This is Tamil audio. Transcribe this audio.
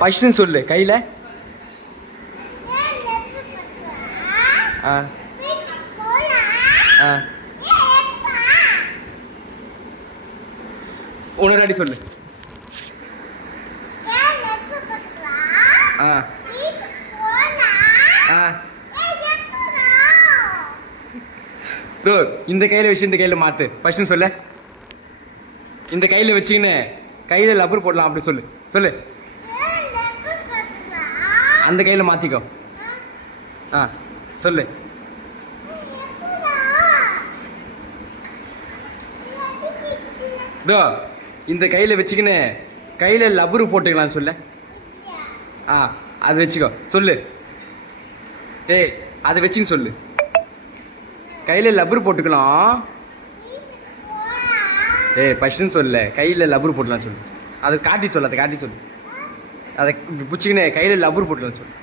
ஃபர்ஸ்ட்னு சொல்லு கையில். ஆ ஆ இன்னொரு வாட்டி சொல்லு. ஆ ஆ தோ இந்த கையில் வச்சு இந்த கையில் மாற்று. ஃபர்ஸ்ட்னு சொல்லு. இந்த கையில் வச்சுக்கின்னு கையில் லப்பர் போடலாம் அப்படி சொல்லு. சொல்லு. அந்த கையில் மாற்றிக்கோ. ஆ சொல்லு. தோ இந்த கையில் வச்சுக்கின்னு கையில் லப்பரு போட்டுக்கலாம் சொல்ல. ஆ அது வச்சுக்கோ. சொல்லு. ஏய் அதை வச்சுன்னு சொல்லு. கையில் லப்பரு போட்டுக்கலாம். ஏய் ஃபர்ஸ்ட்னு சொல்ல கையில் லப்பரு போட்டுக்கலாம் சொல்லு. அதை காட்டி சொல்லு. அதை காட்டி சொல்லு. அதை பிடிச்சிக்கின்னு கையில் லப்பரு போட்டுக்கலாம் சொல்லு.